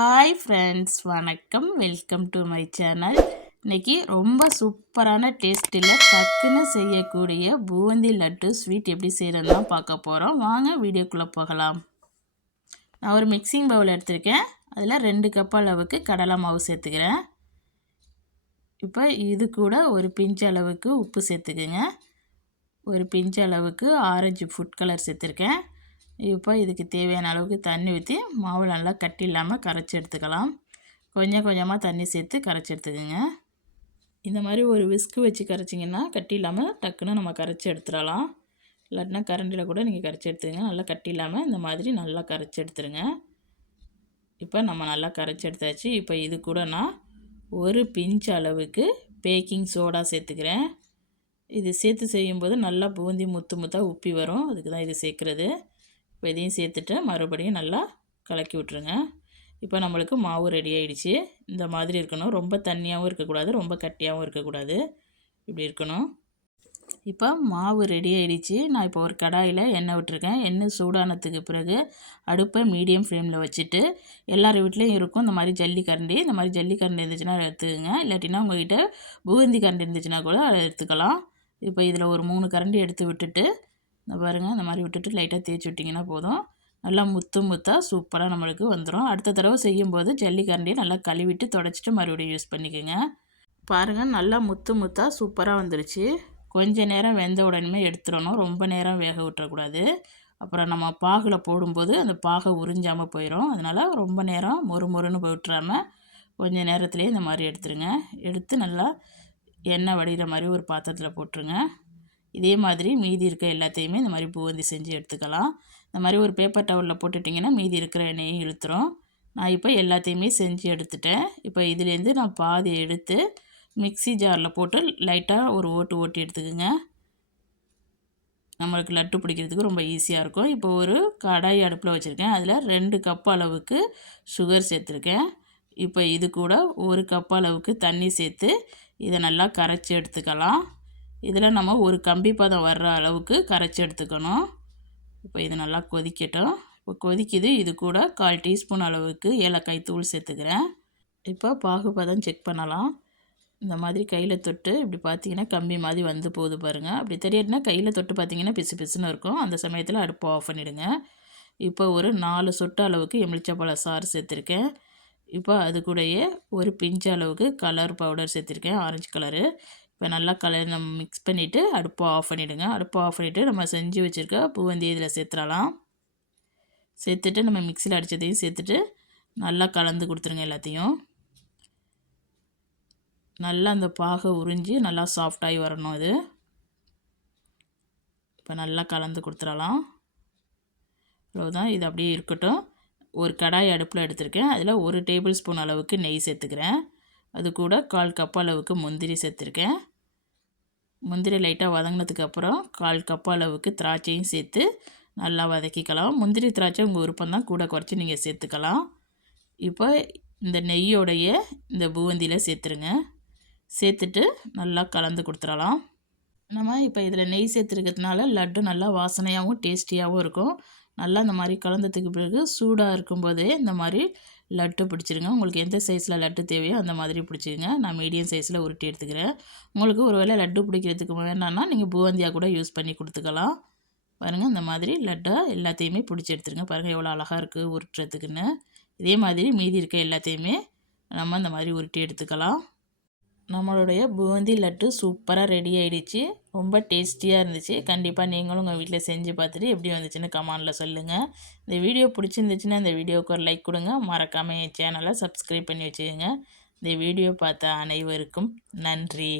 Hi friends, வணக்கம். Welcome to my channel. இன்றைக்கி ரொம்ப சூப்பரான டேஸ்ட்டில் டக்குன்னு செய்யக்கூடிய பூந்தி லட்டு ஸ்வீட் எப்படி செய்கிறதுன்னு தான் பார்க்க போகிறோம். வாங்க வீடியோக்குள்ளே போகலாம். நான் ஒரு மிக்சிங் பவுல் எடுத்திருக்கேன். அதில் 2 கப் அளவுக்கு கடலை மாவு சேர்த்துக்கிறேன். இப்போ இது கூட ஒரு பிஞ்ச் அளவுக்கு உப்பு சேர்த்துக்குங்க. ஒரு பிஞ்ச் அளவுக்கு ஆரஞ்சு ஃபுட் கலர் சேர்த்துருக்கேன். இப்போ இதுக்கு தேவையான அளவுக்கு தண்ணி ஊற்றி மாவு நல்லா கட்டி இல்லாமல் கரைச்சி எடுத்துக்கலாம். கொஞ்சம் கொஞ்சமாக தண்ணி சேர்த்து கரைச்சி எடுத்துக்கோங்க. இந்த மாதிரி ஒரு விஸ்கு வச்சு கரைச்சிங்கன்னா கட்டி இல்லாமல் டக்குன்னு நம்ம கரைச்சி எடுத்துடலாம். இல்லாட்டினா கரண்டியில் கூட நீங்கள் கரைச்சி எடுத்துக்கங்க. நல்லா கட்டி இல்லாமல் இந்த மாதிரி நல்லா கரைச்சி எடுத்துருங்க. இப்போ நம்ம நல்லா கரைச்சி எடுத்தாச்சு. இப்போ இது கூட நான் ஒரு பிஞ்ச் அளவுக்கு பேக்கிங் சோடா சேர்த்துக்கிறேன். இது சேர்த்து செய்யும்போது நல்லா பூந்தி முத்து முத்தாக உப்பி வரும். அதுக்கு தான் இது சேர்க்குறது. இப்போ இதையும் சேர்த்துட்டு மறுபடியும் நல்லா கலக்கி விட்ருங்க. இப்போ நம்மளுக்கு மாவு ரெடி ஆகிடுச்சு. இந்த மாதிரி இருக்கணும். ரொம்ப தண்ணியாகவும் இருக்கக்கூடாது, ரொம்ப கட்டியாகவும் இருக்கக்கூடாது. இப்படி இருக்கணும். இப்போ மாவு ரெடி ஆகிடுச்சு. நான் இப்போ ஒரு கடாயில் எண்ணெய் விட்டுருக்கேன். எண்ணெய் சூடானதுக்கு பிறகு அடுப்பை மீடியம் ஃப்ளேமில் வச்சுட்டு, எல்லார் வீட்லேயும் இருக்கும் இந்த மாதிரி ஜல்லிக்கரண்டி. இந்த மாதிரி ஜல்லிக்கரண்டி இருந்துச்சுன்னா அதை எடுத்துக்கோங்க. இல்லாட்டினா உங்கள்கிட்ட பூந்தி கரண்டி இருந்துச்சுன்னா கூட அதை எடுத்துக்கலாம். இப்போ இதில் ஒரு 3 கரண்டி எடுத்து விட்டுட்டு, இந்த பாருங்கள், இந்த மாதிரி விட்டுட்டு லைட்டாக தேய்ச்சி விட்டிங்கன்னா போதும். நல்லா முத்து முத்தாக சூப்பராக நம்மளுக்கு வந்துடும். அடுத்த தடவை செய்யும்போது ஜல்லிக்கரண்டியை நல்லா கழுவிட்டு தொடச்சிட்டு மறுபடியும் யூஸ் பண்ணிக்கோங்க. பாருங்கள், நல்லா முத்து முத்தாக சூப்பராக வந்துருச்சு. கொஞ்சம் நேரம் வெந்த உடனே எடுத்துடணும். ரொம்ப நேரம் வேக விட்டுறக்கூடாது. அப்புறம் நம்ம பாகில் போடும்போது அந்த பாகை உறிஞ்சாமல் போயிடும். அதனால் ரொம்ப நேரம் மொறுன்னு விட்டுறாமல் கொஞ்சம் நேரத்துலேயே இந்த மாதிரி எடுத்துருங்க. எடுத்து நல்லா எண்ணெய் வடிகிற மாதிரி ஒரு பாத்திரத்தில் போட்டுருங்க. இதே மாதிரி மீதி இருக்க எல்லாத்தையுமே இந்த மாதிரி பூந்தி செஞ்சு எடுத்துக்கலாம். இந்த மாதிரி ஒரு பேப்பர் டவலில் போட்டுட்டிங்கன்னா மீதி இருக்கிற எண்ணெயும் இழுத்துரும். நான் இப்போ எல்லாத்தையுமே செஞ்சு எடுத்துட்டேன். இப்போ இதுலேருந்து நான் பாதி எடுத்து மிக்ஸி ஜாரில் போட்டு லைட்டாக ஒரு ஓட்டி எடுத்துக்கோங்க. நம்மளுக்கு லட்டு பிடிக்கிறதுக்கு ரொம்ப ஈஸியாக இருக்கும். இப்போ ஒரு கடாய் அடுப்பில் வச்சுருக்கேன். அதில் 2 கப் அளவுக்கு சுகர் சேர்த்துருக்கேன். இப்போ இது கூட 1 கப் அளவுக்கு தண்ணி சேர்த்து இதை நல்லா கரைச்சி எடுத்துக்கலாம். இதில் நம்ம ஒரு கம்பி பதம் வர்ற அளவுக்கு கரைச்சி எடுத்துக்கணும். இப்போ இது நல்லா கொதிக்கட்டும். இப்போ கொதிக்குது. இது கூட 1/4 டீஸ்பூன் அளவுக்கு ஏலக்காய் தூள் சேர்த்துக்கிறேன். இப்போ பாகுபதம் செக் பண்ணலாம். இந்த மாதிரி கையில் தொட்டு இப்படி பார்த்தீங்கன்னா கம்பி மாதிரி வந்து போகுது பாருங்கள். அப்படி தெரியாதுன்னா கையில் தொட்டு பார்த்தீங்கன்னா பிசு பிசுன்னு இருக்கும். அந்த சமயத்தில் அடுப்பை ஆஃப் பண்ணிவிடுங்க. இப்போ ஒரு 4 சொட்டு அளவுக்கு எலுமிச்சம்பழ சாறு சேர்த்துருக்கேன். இப்போ அது கூடயே ஒரு பிஞ்சு அளவுக்கு கலர் பவுடர் சேர்த்துருக்கேன், ஆரஞ்சு கலரு. இப்போ நல்லா நம்ம மிக்ஸ் பண்ணிவிட்டு அடுப்பை ஆஃப் பண்ணிவிடுங்க. அடுப்பை ஆஃப் பண்ணிவிட்டு நம்ம செஞ்சு வச்சுருக்க பூந்தி இதில் சேர்த்துடலாம். சேர்த்துட்டு நம்ம மிக்சியில் அடித்ததையும் சேர்த்துட்டு நல்லா கலந்து கொடுத்துருங்க. எல்லாத்தையும் நல்லா அந்த பாகை உறிஞ்சி நல்லா சாஃப்டாகி வரணும். இது இப்போ நல்லா கலந்து கொடுத்துடலாம். அவ்வளோதான். இது அப்படியே இருக்கட்டும். ஒரு கடாய் அடுப்பில் எடுத்திருக்கேன். அதில் 1 டேபிள் ஸ்பூன் அளவுக்கு நெய் சேர்த்துக்கிறேன். அது கூட 1/4 கப் அளவுக்கு முந்திரி சேர்த்துருக்கேன். முந்திரி லைட்டாக வதங்கினதுக்கப்புறம் 1/4 கப் அளவுக்கு திராட்சையும் சேர்த்து நல்லா வதக்கிக்கலாம். முந்திரி திராட்சை உங்கள் விருப்பம் தான், கூட குறைச்சி நீங்கள் சேர்த்துக்கலாம். இப்போ இந்த நெய்யோடைய இந்த பூந்தியில் சேர்த்துருங்க. சேர்த்துட்டு நல்லா கலந்து கொடுத்துடலாம். நம்ம இப்போ இதில் நெய் சேர்த்துருக்கிறதுனால லட்டு நல்லா வாசனையாகவும் டேஸ்டியாகவும் இருக்கும். நல்லா இந்த மாதிரி கலந்ததுக்கு பிறகு சூடாக இருக்கும்போதே இந்த மாதிரி லட்டு பிடிச்சிருங்க. உங்களுக்கு எந்த சைஸில் லட்டு தேவையோ அந்த மாதிரி பிடிச்சிருங்க. நான் மீடியம் சைஸில் உருட்டி எடுத்துக்கிறேன். உங்களுக்கு ஒரு வேளை லட்டு பிடிக்கிறதுக்கு வேண்டாம்னா நீங்கள் பூந்தியாக கூட யூஸ் பண்ணி கொடுத்துக்கலாம். பாருங்கள், இந்த மாதிரி லட்டை எல்லாத்தையுமே பிடிச்சி எடுத்துருங்க. பாருங்கள் எவ்வளோ அழகாக இருக்குது உருட்டுறதுக்குன்னு. இதே மாதிரி மீதி இருக்க எல்லாத்தையுமே நம்ம இந்த மாதிரி உருட்டி எடுத்துக்கலாம். நம்மளுடைய பூந்தி லட்டு சூப்பராக ரெடி ஆகிடுச்சு. ரொம்ப டேஸ்டியாக இருந்துச்சு. கண்டிப்பாக நீங்களும் உங்கள் வீட்டில் செஞ்சு பார்த்துட்டு எப்படி வந்துச்சுன்னு கமெண்டில் சொல்லுங்கள். இந்த வீடியோ பிடிச்சிருந்துச்சுன்னா இந்த வீடியோவுக்கு ஒரு லைக் கொடுங்க. மறக்காமல் என் சேனலை சப்ஸ்கிரைப் பண்ணி வச்சுக்கோங்க. இந்த வீடியோ பார்த்த அனைவருக்கும் நன்றி.